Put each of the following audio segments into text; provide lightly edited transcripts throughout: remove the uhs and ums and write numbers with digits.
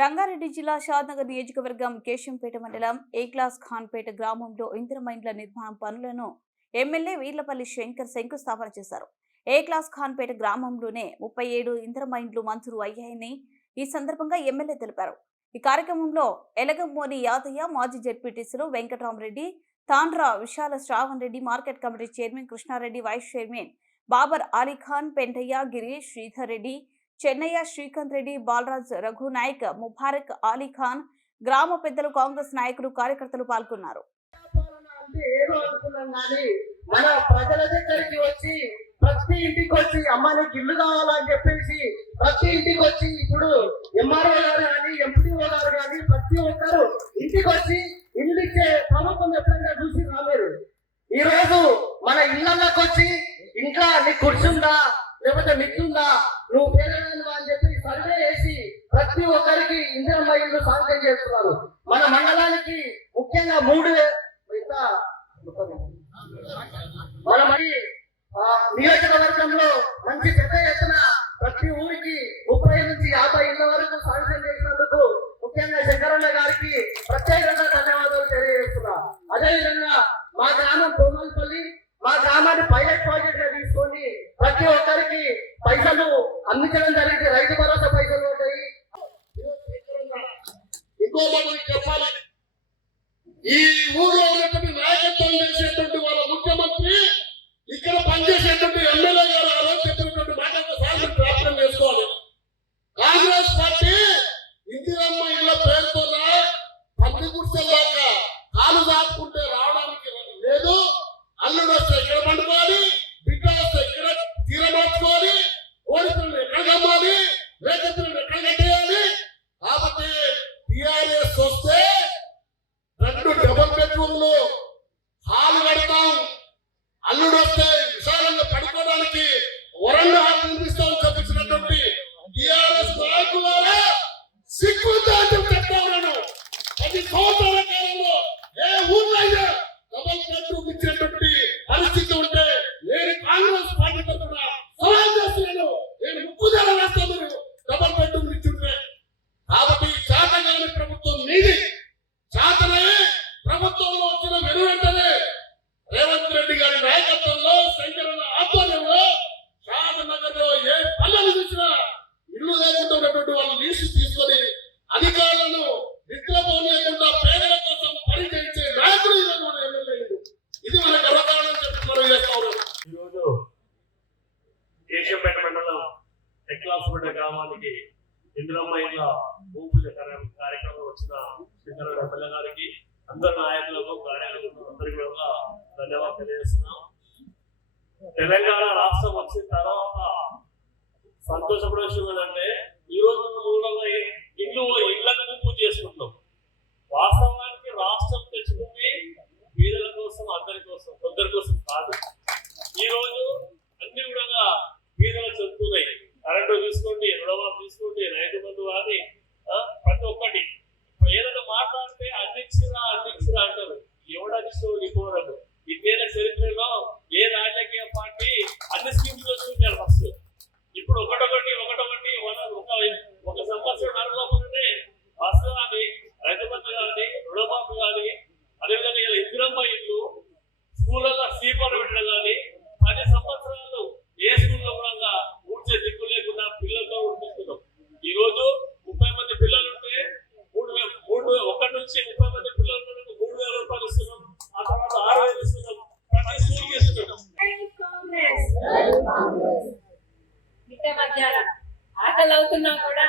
రంగారెడ్డి జిల్లా షాద్నగర్ నియోజకవర్గం కేశంపేట మండలం ఏ క్లాస్ ఖాన్పేట గ్రామంలో ఇందిరమైండ్ల నిర్మాణ పనులను ఎమ్మెల్యే వీర్లపల్లి శంకర్ శంకుస్థాపన చేశారు. ఏ క్లాస్ ఖాన్పేట గ్రామంలోనే 37 ఇందిరమైండ్లు మంజూరు అయ్యాయని ఈ సందర్భంగా ఎమ్మెల్యే తెలిపారు. ఈ కార్యక్రమంలో ఎలగమోని యాదయ్య, మాజీ జెడ్పీటీసీలు Venkatarama Reddy, Tandra Vishala Shravan Reddy, market committee chairman Krishna Reddy, vice chairman Babar Ali Khan, Pentaiah, Girish, Sridhar Reddy, Chennaiah, Srikanth Reddy, Balaraj, Raghu Naik, Mubarak, Ali Khan, గ్రామ పెద్దలు, కాంగ్రెస్ నాయకులు, కార్యకర్తలు పాల్గొన్నారు. మన ప్రజల దగ్గరికి వచ్చి ప్రతి ఇంటికి వచ్చి అమ్మ నీకు ఇల్లు కావాలని చెప్పేసి ప్రతి ఇంటికి వచ్చి ఇప్పుడు ఎంఆర్ఓ గారు కానీ ఎంపీఓ గారు కానీ ప్రతి ఒక్కరు ఇంటికి వచ్చి ఇల్లు ఇచ్చే ప్రభుత్వం ఎప్పుడైనా చూసి రాలేరు. ఈ రోజు మన ఇళ్ళకి వచ్చి ఇంట్లో నీకు కూర్చుందా లేకపోతే మిత్తుందా నువ్వు పేదవాళ్ళు అని చెప్పి సర్వే చేసి ప్రతి ఒక్కరికి ఇందిరమ్మ ఇల్లు సాంక్షన్ చేస్తున్నారు. మన మండలానికి ముఖ్యంగా 3 మన నియోజకవర్గంలో మంచి పెద్ద ఎత్తున ప్రతి ఊరికి 30 నుంచి 50 ఇళ్ల వరకు సాంక్షన్ చేసినందుకు ముఖ్యంగా శంకరన్న గారికి ప్రత్యేకంగా ధన్యవాదాలు తెలియజేస్తున్నా. అదేవిధంగా మా గ్రామం కోమల్పల్లి, మా గ్రామాన్ని పైలట్ ప్రాజెక్ట్ గా తీసుకొని ప్రతి ఒక్కరికి పైసలు అందించడం జరిగింది. రైతు భరోసా పైసలు ఉంటాయి. ఇంకో మనకి చెప్పాలి, ఈ ఊళ్ళో ఉన్నటువంటి నాయకత్వం చేసేటువంటి వాళ్ళ ముఖ్యమంత్రి ఇక్కడ పనిచేసేటువంటి ఎమ్మెల్యే గారు ఆ రోజు చెప్పినటువంటి మాటలు సార్లు ప్రార్థన చేసుకోవాలి. కాంగ్రెస్ పార్టీ ఇందిరమ్మ ఇళ్ల పేరుతో పంది గుర్సల్లాగా కాలు దాటుకుంటే రావడానికి లేదు. అల్లుడు వస్తే ఇక్కడ పండుకోవాలి, బిడ్డ వస్తే ఇక్కడ తీరమార్చుకోవాలి, ఓడిపోయిన ఎక్కడ కమ్మాలి, రేఖలను ఎక్కడ కట్టేయాలి. కాబట్టి టిఆర్ఎస్ వస్తే 2 డబుల్ బెడ్రూమ్లు హాలు కడతాం, అల్లుడు వస్తే విశాలంగా పడుకోవడానికి వరండా హాలు నిర్మిస్తామని చెప్పించినటువంటి టిఆర్ఎస్ నాయకులారా సిగ్గుందా అని చెప్తాను. 10 సంవత్సరాల కాలంలో ఏ ఊళ్ళో అయినా డబుల్ బెడ్రూమ్ ఇచ్చేటువంటి పరిస్థితి ఉంటే నేను కాంగ్రెస్ పార్టీ తరఫున సవాల్ చేస్తున్నాను. నేను ముక్కుదేళ రాస్తాను డబుల్ బెడ్రూమ్ ఇచ్చుంటే. కాబట్టి చేతగాని ప్రభుత్వం మీది. చేతనే ప్రభుత్వంలో వచ్చిన వెనువెంటనే రేవంత్ రెడ్డి గారి నాయకత్వంలో శంకరన్న ఆధ్వర్యంలో షాద్నగర్ లో ఏ పల్లెలు చూసినా ఇల్లు లేకుండా ఉన్నటువంటి వాళ్ళు లీజు తీసుకొని అధికారులను నిద్రపోలేకుండా పేదల కోసం పనిచేసే నాయకులు ఈరోజు మన ఎమ్మెల్యేలు. ఇది మన గర్వకారణం చెప్పి మనం చేస్తా ఉన్నాం. ఈరోజు కేశంపేట మండలం ఎక్లాస్పేట గ్రామానికి ఇందిరమ్మ ఇళ్ల భూపూజ కార్యక్రమం వచ్చిన శంకరన్న ఎమ్మెల్యే గారికి, అందరు నాయకులకు, కార్యాలయాలకు అందరికీ కూడా ధన్యవాదాలు తెలియజేస్తున్నాం. తెలంగాణ రాష్ట్రం వచ్చిన తర్వాత సంతోషపడే విషయం ఏంటంటే ఈ రోజు మూలంగా ఇళ్లకు పూజ చేసుకుంటాం. వాస్తవానికి రాష్ట్రం తెచ్చుకుంటే వీరుల కోసం, అందరి కోసం, కొందరి కోసం కాదు. ఈ రోజు అన్ని కూడా వీరులు చెప్తున్నాయి. కరెంటు తీసుకోండి, రుణమాఫీ తీసుకోండి, రైతు బంధు కానీ ప్రతి ఒక్కటి ఏదైనా మాట్లాడితే అందించిరా అంటారు. ఎవడు అందించిన ఇవ్వరు. ఇదేళ్ళ చరిత్రలో ఏ రాజకీయ పార్టీ అన్ని స్కీమ్స్ వస్తుంటారు ఫస్ట్. ఇప్పుడు ఒకటొకటి ఒక సంవత్సరం నడవకుండానే బస్సు కానీ, రైతు బంధు కానీ, రుణమాఫీ కానీ, అదేవిధంగా ఇలా ఇందిరమ్మ ఇల్లు, స్కూళ్ళలో స్లీపర్ పెట్టడం కానీ 10 సంవత్సరాలు ఏ స్కూల్లో కూడా ఊడ్చే దిక్కు లేకుండా పిల్లలతో ఉడిపిస్తున్నాం. ఈ రోజు 30 మంది పిల్లలు ఉంటే 1 నుంచి 30 మంది పిల్లలు 3,000 రూపాయలు ఇస్తున్నాం. ఆ తర్వాత 6,000 ఇస్తున్నాం. ప్రతి స్కూల్కి ఇస్తున్నాం. ఆకలి అవుతున్నా కూడా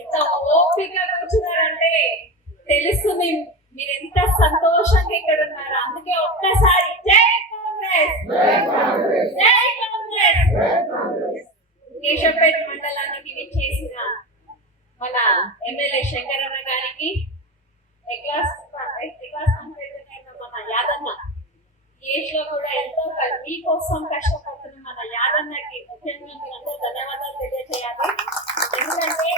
ఎంత ఓపిక కూర్చున్నారంటే తెలుస్తుంది మీరు ఎంత సంతోషంగా ఇక్కడ ఉన్నారు. అందుకే ఒక్కసారి జై కాంగ్రెస్, జై కాంగ్రెస్. కేశంపేట మండలానికి విచ్చేసిన మన ఎమ్మెల్యే శంకరన్న గారికి, మన యాదన్న ఏజ్ లో కూడా ఎంతో మీకోసం కష్టపడుతున్న మన యాదన్నకి ముఖ్యంగా మీరందరూ ధన్యవాదాలు తెలియజేయాలి. ఎందుకంటే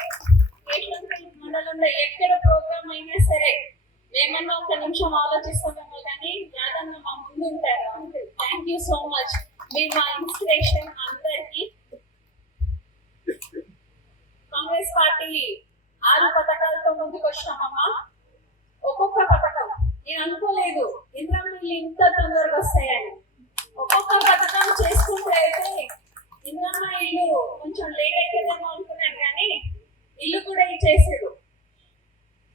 కేశంపేట మండలంలో ఎక్కడ ప్రోగ్రామ్ అయినా సరే మేమన్నా ఒక నిమిషం ఆలోచిస్తున్నామో కానీ యాదన్న మా ముందు ఉంటారు. Thank you so much. మీరు మా ఇన్స్పిరేషన్ అందరికి. కాంగ్రెస్ పార్టీ 6 పథకాలకి ఇంత తొందరగా వస్తాయని. ఒక్కొక్క పథకం చేసుకుంటూ అయితే ఇంద్రమ్మ ఇల్లు కొంచెం లేట్ అవుతుందేమో అనుకున్నాను, కానీ ఇల్లు కూడా ఇచ్చేసారు.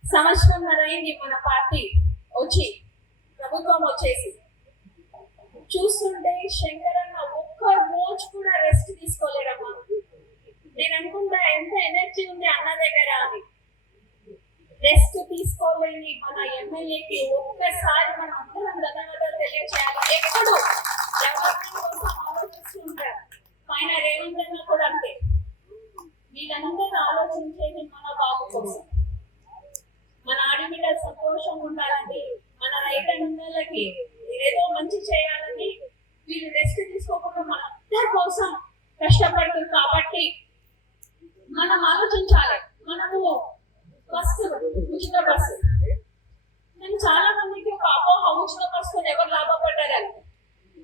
సంవత్సరంన్నర అయింది మన పార్టీ వచ్చి, ప్రభుత్వం వచ్చేసి. చూస్తుంటే శంకరన్న ఒక్క రోజు కూడా రెస్ట్ తీసుకోలేరమ్మా. నేను అనుకుంటా ఎంత ఎనర్జీ ఉంది అన్న దగ్గర అని. రెస్ట్ తీసుకోలేని మన ఎమ్మెల్యేకి ఒక్కసారి మనం అందరం ధన్యవాదాలు తెలియజేయాలి. ఎప్పుడు డెవలప్మెంట్ కోసం ఆలోచిస్తుంటారు. పైన రేవంత్ అన్న కూడా అంతే. వీళ్ళందరూ ఆలోచించేది మన బాబు కోసం, మన ఆడబిడ్డ సంతోషంగా ఉండాలని, మన రైతన్నలకి ఏదో మంచి చేయాలని వీళ్ళు రెస్ట్ తీసుకోకుండా మన అందరి కోసం కష్టపడుతుంది. కాబట్టి మనం ఆలోచించాలి. మనము బస్సు, ఉచిత బస్సు, నేను చాలా మందికి ఒక అపోహ, ఉచిత బస్సు ఎవరు లాభపడ్డారని.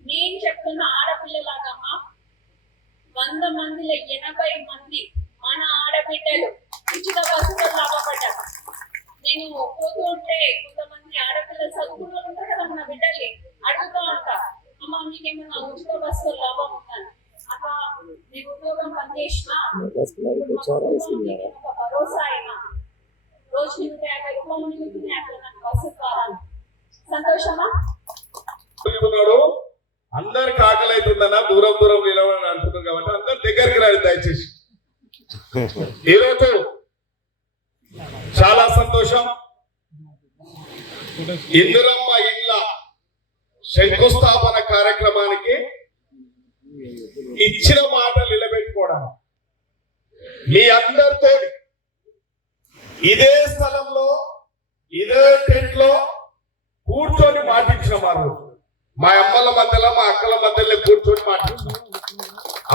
నేను చెప్తున్న ఆడపిల్లలాగమ్మా, 100 మందిలో 80 మంది మన ఆడబిడ్డలు ఉచిత బస్సులో లాభపడ్డారు. నేను పోతూ ఉంటే కొంతమంది ఆడపిల్లలు చదువుకున్న ఉంటారు కదా, మన బిడ్డల్ని అడుగుతూ ఉంటా, అమ్మ మీకేమన్నా ఉచిత బస్సు లాభం ఉందని. అక్క నీకు ఉద్యోగం పనిచేసినా ఒక భరోసా అయినా రోజు 150 రూపాయలు మిగులుతున్నాయి అక్కడ నాకు బస్సు కావాలి. సంతోషమా? అందరికి ఆకలి అవుతుందన్నా దూరం దూరం నిలవని అంటున్నారు కాబట్టి అందరు దగ్గరికి రాదు దయచేసి. ఈరోజు చాలా సంతోషం. ఇందిరమ్మ ఇళ్ళ శంకుస్థాపన కార్యక్రమానికి ఇచ్చిన మాట నిలబెట్టుకోవడం, మీ అందరితో ఇదే స్థలంలో ఇదే టెంట్ లో కూర్చొని మాటించిన వారు, మా అమ్మల మధ్యలో మా అక్కల మధ్యలో కూర్చొని మాటించిన.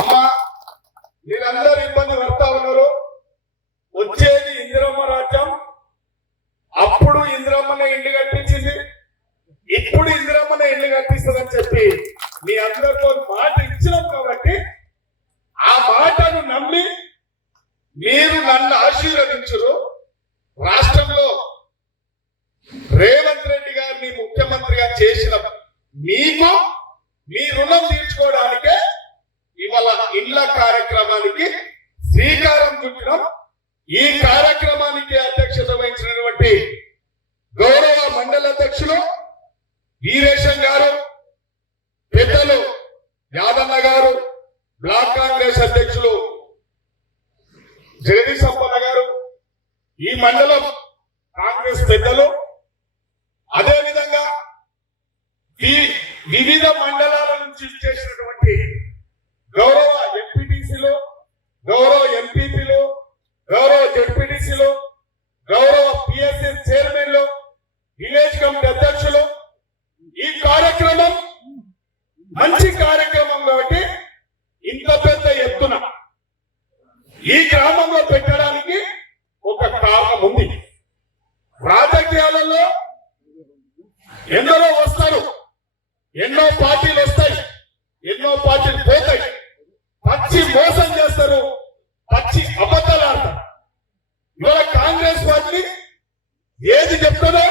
అమ్మ మీరందరూ ఇబ్బంది పడతా ఉన్నారు. వచ్చేది ఇందిరమ్మ రాజ్యం. అప్పుడు ఇందిరమ్మనే ఇల్లు కట్టించింది, ఇప్పుడు ఇందిరమ్మనే ఇల్లు కట్టిస్తుందని చెప్పి మీ అందరితో మాట ఇచ్చినాం. కాబట్టి ఆ మాటను నమ్మి మీరు నన్ను ఆశీర్వదించరు. రాష్ట్రంలో రేవంత్ రెడ్డి గారిని ముఖ్యమంత్రిగా చేసిన మీకు మీ రుణం తీర్చుకోవడానికే ఇవాళ ఇళ్ల కార్యక్రమానికి శ్రీకారం చుట్టినాం. ఈ కార్యక్రమానికి అధ్యక్షత వహించినటువంటి గౌరవ మండల అధ్యక్షులు వీరేశం గారు, పెద్దలు యాదన్న గారు, బ్లాక్ కాంగ్రెస్ అధ్యక్షులు జగదీష్ సంపన్న గారు, ఈ మండలం కాంగ్రెస్ పెద్దలు, అదే విధంగా వివిధ మండలాల నుంచి చేసినటువంటి గౌరవ ఎంపీటీసీలు, గౌరవ ఎంపీపీలు, గౌరవ జెడ్పీటీసీలు, గౌరవ పిఎస్ఎస్ చైర్మన్లు, విలేజ్ కమిటీ అధ్యక్షులు. ఈ కార్యక్రమం మంచి కార్యక్రమం కాబట్టి ఇంత పెద్ద ఎత్తున ఈ గ్రామంలో పెట్టడానికి ఒక కారణం ఉంది. రాజకీయాలలో ఎందరో వస్తారు, ఎన్నో పార్టీలు వస్తాయి, ఎన్నో పార్టీలు పోతాయి. పచ్చి మోసం చేస్తారు, పచ్చి అబద్ధాలు ఆడతారు. ఇవాళ కాంగ్రెస్ పార్టీ ఏది చెప్తుందో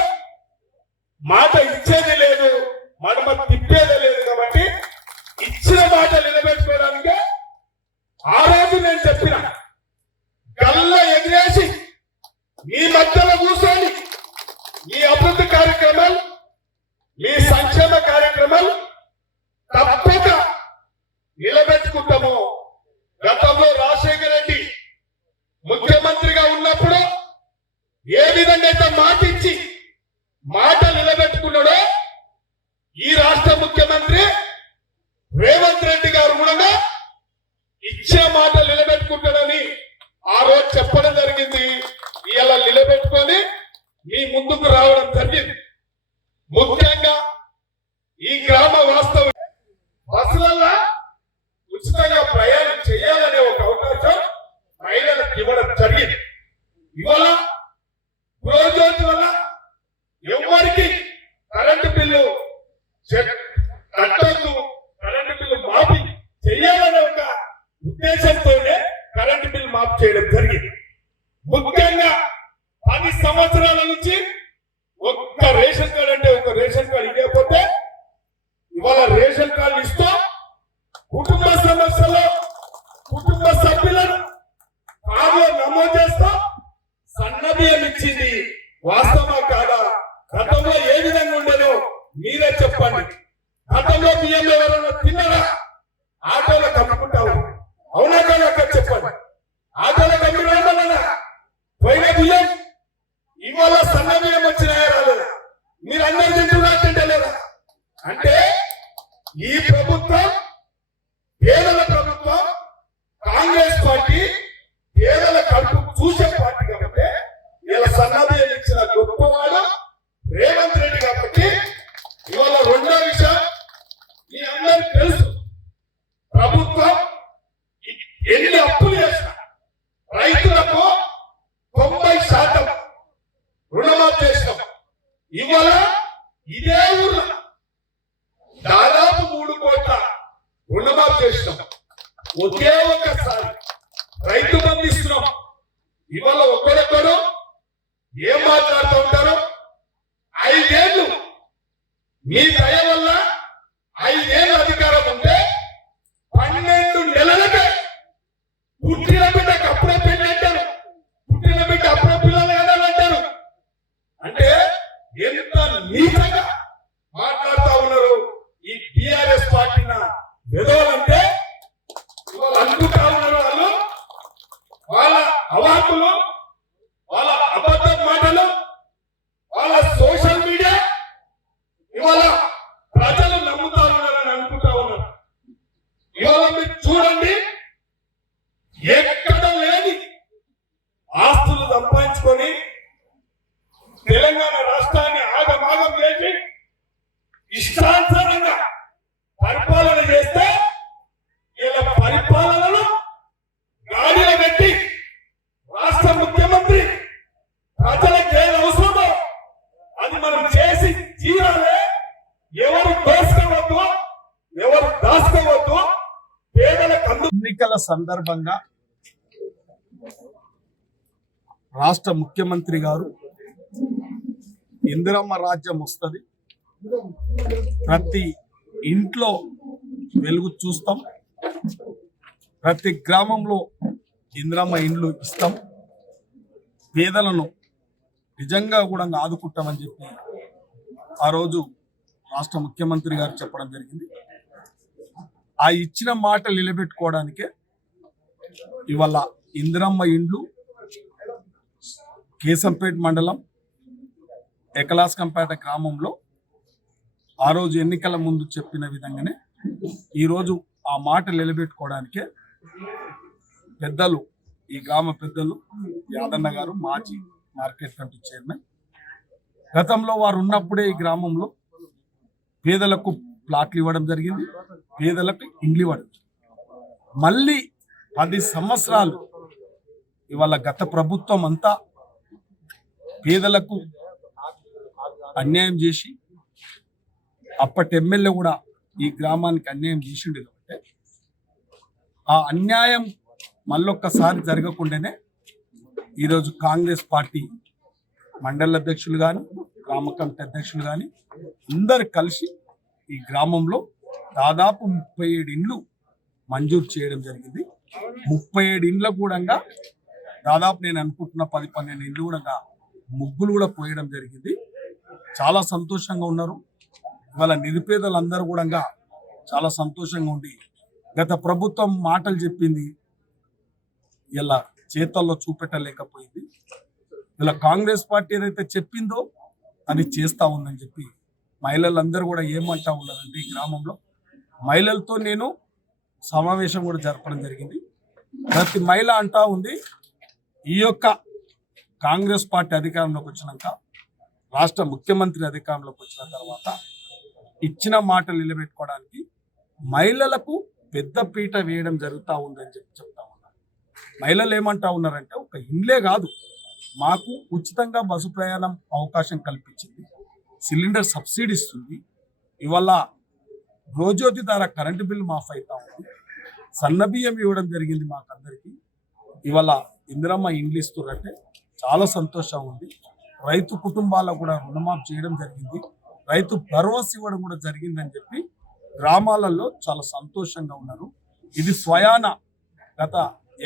మాట ఇచ్చేది లేదు, మడమ తిప్పేది లేదు. కాబట్టి ఇచ్చిన మాట నిలబెట్టుకోవడానికే ఆ రోజు నేను చెప్పిన గల్ల ఎగిరేసి మీ మధ్యలో కూర్చొని మీ అభివృద్ధి కార్యక్రమాలు, మీ సంక్షేమ కార్యక్రమాలు తప్పక నిలబెట్టుకుంటాము. గతంలో రాజశేఖర రెడ్డి ముఖ్యమంత్రిగా ఉన్నప్పుడు ఏ విధంగా అయితే మాట ఇచ్చి మాట నిలబెట్టుకున్నాడో ఈ రాష్ట్ర ముఖ్యమంత్రి రేవంత్ రెడ్డి గారు కూడా ఇచ్చే మాట నిలబెట్టుకుంటాడని ఆ రోజు చెప్పడం జరిగింది. ఇలా నిలబెట్టుకొని మీ ముందుకు రావడం జరిగింది. ముఖ్యంగా ఈ గ్రామ వాస్తవం బస్సులలో ఉచితంగా ప్రయాణం చేయాలనే ఒక అవకాశం మహిళలకు ఇవ్వడం జరిగింది. ఇవాళ గృహజ్యోతి వల్ల ఎవరికి కరెంటు బిల్లు కట్టొద్దు, కరెంటు బిల్లు మాఫీ చేయాలనే ఒక ఉద్దేశంతోనే కరెంటు బిల్లు మాఫీ చేయడం జరిగింది. ముఖ్యంగా 10 సంవత్సరాల నుంచి ఒక్క రేషన్ కార్డు అంటే ఒక రేషన్ కార్డు ఇవ్వకపోతే గతంలో బియ్యం ఎవరైనా తిన్నారా? ఆటోలకు అమ్ముకుంటావు. అవునా కదా అక్కడ చెప్పండి. ఆటోలకు అమ్మి రావాలన్నా పోయిన బియ్యం ఇవాళ సన్న బియ్యం వచ్చినాయా రాలేదా? మీరు అందరు తింటున్నారా? అంటే ఈ ప్రభుత్వం పేదల ప్రభుత్వం, కాంగ్రెస్ పార్టీ పేదల కడుపు చూసే పార్టీ కాబట్టి ఇలా సన్న బియ్యం ఇచ్చిన గొప్పవాడు రేవంత్ రెడ్డి కాబట్టి ఇవాళ రెండో విషయం మీ అందరికి తెలుసు. ప్రభుత్వం ఎన్ని అప్పులు చేసినా రైతులకు 90% రుణమాఫీ చేసినాం. ఇవాళ ఇదే ఊర్లో దాదాపు 3 కోట్ల రుణమాఫీ చేసినాం. ఒకే ఒక్కసారి రైతు బంధు ఇస్తున్నాం. ఇవాళ ఒక్కడొక్కడు ఏం మాట్లాడుతూ ఉంటారు? 5 ఏళ్ళు మీ దయ వల్ల 5 ఏళ్ళ అధికారం ఉంటే 12 నెలలకే పుట్టిన బిడ్డకు అప్పుడే పెళ్లి అంటారు, పుట్టిన బిడ్డ అప్పుడే పిల్లలు కదాలంటారు. అంటే ఎంత నీచంగా మాట్లాడుతూ ఉన్నారు ఈ టిఆర్ఎస్ పార్టీ విధవాలంటే. ఇవాళ అనుకుంటా ఉన్నారు వాళ్ళ అవాకులు, వాళ్ళ అబద్ధ మాటలు, వాళ్ళ సోషల్ మీడియా ఇవాళ ప్రజలు నమ్ముతా ఉన్నారని అనుకుంటా ఉన్నారు. ఇవాళ మీరు చూడండి, ఎక్కడ లేని ఆస్తులు సంపాదించుకొని తెలంగాణ రాష్ట్రాన్ని ఆగమాగం చేసి ఇష్టానుసారంగా పరిపాలన చేస్తే ఇలా పరిపాలనను గాడిలో పెట్టి రాష్ట్ర ముఖ్యమంత్రి ప్రజలకు ఏది అవసరమో అది మనం చేసి తీరాలే. ఎవరు దోసుకోవద్దు, ఎవరు దాచుకోవద్దు. పేదలకు ఎన్నికల సందర్భంగా రాష్ట్ర ముఖ్యమంత్రి గారు ఇందిరమ్మ రాజ్యం వస్తుంది, ప్రతి ఇంట్లో వెలుగు చూస్తాం, ప్రతి గ్రామంలో ఇందిరమ్మ ఇండ్లు ఇస్తాం, పేదలను నిజంగా కూడా ఆదుకుంటామని చెప్పి ఆ రోజు రాష్ట్ర ముఖ్యమంత్రి గారు చెప్పడం జరిగింది. ఆ ఇచ్చిన మాట నిలబెట్టుకోవడానికే ఇవాళ ఇందిరమ్మ ఇండ్లు కేశంపేట మండలం ఎకలాస్కంపేట గ్రామంలో ఆ రోజు ఎన్నికల ముందు చెప్పిన విధంగానే ఈరోజు ఆ మాట నిలబెట్టుకోవడానికే పెద్దలు, ఈ గ్రామ పెద్దలు యాదన్న గారు మాజీ మార్కెట్ కమిటీ చైర్మన్, గతంలో వారు ఉన్నప్పుడే ఈ గ్రామంలో పేదలకు ప్లాట్లు ఇవ్వడం జరిగింది, పేదలకు ఇండ్లు ఇవ్వడం. మళ్ళీ 10 సంవత్సరాలు ఇవాళ గత ప్రభుత్వం అంతా పేదలకు అన్యాయం చేసి, అప్పటి ఎమ్మెల్యే కూడా ఈ గ్రామానికి అన్యాయం చేసిండు కాబట్టి ఆ అన్యాయం మళ్ళొక్కసారి జరగకుండానే ఈరోజు కాంగ్రెస్ పార్టీ మండల అధ్యక్షులు కానీ, గ్రామ కమిటీ అధ్యక్షులు కానీ అందరు కలిసి ఈ గ్రామంలో దాదాపు 37 ఇండ్లు మంజూరు చేయడం జరిగింది. 37 ఇండ్ల కూడా దాదాపు నేను అనుకుంటున్న 10-12 ఇండ్లు కూడా ముగ్గులు కూడా పోయడం జరిగింది. చాలా సంతోషంగా ఉన్నారు. ఇవాళ నిరుపేదలందరూ కూడా చాలా సంతోషంగా ఉండి, గత ప్రభుత్వం మాటలు చెప్పింది ఇలా చేతల్లో చూపెట్టలేకపోయింది. ఇలా కాంగ్రెస్ పార్టీ ఏదైతే చెప్పిందో అది చేస్తా ఉందని చెప్పి మహిళలందరూ కూడా ఏమంటా ఉన్నారంటే, ఈ గ్రామంలో మహిళలతో నేను సమావేశం కూడా జరపడం జరిగింది. ప్రతి మహిళ అంటా ఉంది, ఈ యొక్క కాంగ్రెస్ పార్టీ అధికారంలోకి వచ్చినాక, రాష్ట్ర ముఖ్యమంత్రి అధికారంలోకి వచ్చిన తర్వాత ఇచ్చిన మాటలు నిలబెట్టుకోవడానికి మహిళలకు పెద్ద పీట వేయడం జరుగుతూ ఉందని చెప్పి చెప్తా ఉన్నారు. మహిళలు ఏమంటా ఉన్నారంటే, ఒక ఇండ్లే కాదు, మాకు ఉచితంగా బస్సు ప్రయాణం అవకాశం కల్పించింది, సిలిండర్ సబ్సిడీ ఇస్తుంది, ఇవాళ రోజోతి ధర కరెంటు బిల్లు మాఫ్ అవుతా ఉంది, సన్న బియ్యం ఇవ్వడం జరిగింది మాకు అందరికీ, ఇవాళ ఇందిరమ్మ ఇండ్లు ఇస్తున్నారంటే చాలా సంతోషం ఉంది. రైతు కుటుంబాలకు కూడా రుణమాఫీ చేయడం జరిగింది, రైతు భరోసా ఇవ్వడం కూడా జరిగిందని చెప్పి గ్రామాలలో చాలా సంతోషంగా ఉన్నారు. ఇది స్వయాన గత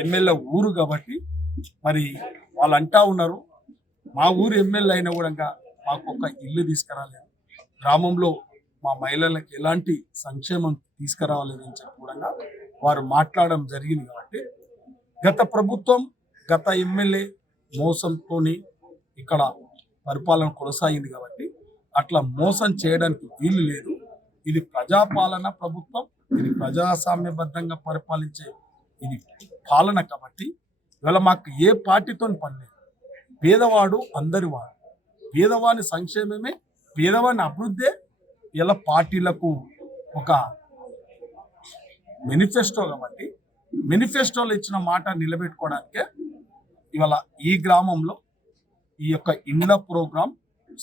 ఎమ్మెల్యే ఊరు కాబట్టి మరి వాళ్ళు అంటా ఉన్నారు, మా ఊరు ఎమ్మెల్యే అయినా కూడా మాకు ఒక ఇల్లు తీసుకురాలేదు, గ్రామంలో మా మహిళలకు ఎలాంటి సంక్షేమం తీసుకురావాలని చెప్పి కూడా వారు మాట్లాడడం జరిగింది. కాబట్టి గత ప్రభుత్వం గత ఎమ్మెల్యే మోసంతో ఇక్కడ పరిపాలన కొనసాగింది. కాబట్టి అట్లా మోసం చేయడానికి వీలు లేదు. ఇది ప్రజాపాలన ప్రభుత్వం, ఇది ప్రజాస్వామ్యబద్ధంగా పరిపాలించే ఇది పాలన. కాబట్టి ఇవాళ మాకు ఏ పార్టీతో పని లేదు. పేదవాడు అందరి వాడు, పేదవాని సంక్షేమమే, పేదవాని అభివృద్ధే ఇలా పార్టీలకు ఒక మేనిఫెస్టో. కాబట్టి మేనిఫెస్టోలో ఇచ్చిన మాట నిలబెట్టుకోవడానికే ఇవాళ ఈ గ్రామంలో ఈ యొక్క ఇండ్ల ప్రోగ్రాం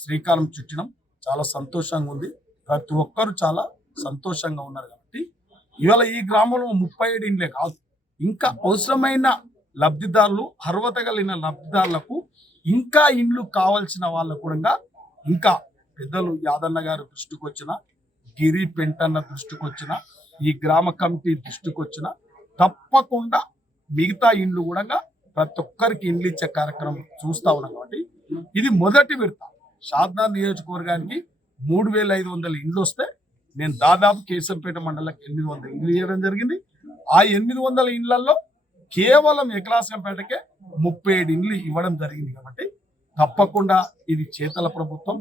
శ్రీకారం చుట్టడం చాలా సంతోషంగా ఉంది. ప్రతి ఒక్కరు చాలా సంతోషంగా ఉన్నారు. కాబట్టి ఇవాళ ఈ గ్రామంలో 37 ఇండ్లే కాదు, ఇంకా అవసరమైన లబ్ధిదారులు, అర్హత కలిగిన లబ్ధిదారులకు ఇంకా ఇండ్లు కావాల్సిన వాళ్ళకు కూడా ఇంకా పెద్దలు యాదన్న గారి దృష్టికి వచ్చిన, గిరి పెంటన్న దృష్టికి వచ్చిన, ఈ గ్రామ కమిటీ దృష్టికి వచ్చిన తప్పకుండా మిగతా ఇండ్లు కూడా ప్రతి ఒక్కరికి ఇండ్లు ఇచ్చే కార్యక్రమం చూస్తా ఉన్నాం. కాబట్టి ఇది మొదటి విడత. షాద్నగర్ నియోజకవర్గానికి 3500 ఇండ్లు వస్తే నేను దాదాపు కేశంపేట మండలానికి 800 ఇండ్లు ఇవ్వడం జరిగింది. ఆ 800 ఇండ్లలో కేవలం ఎకలాసంపేటకే 37 ఇండ్లు ఇవ్వడం జరిగింది. కాబట్టి తప్పకుండా ఇది చేతల ప్రభుత్వం.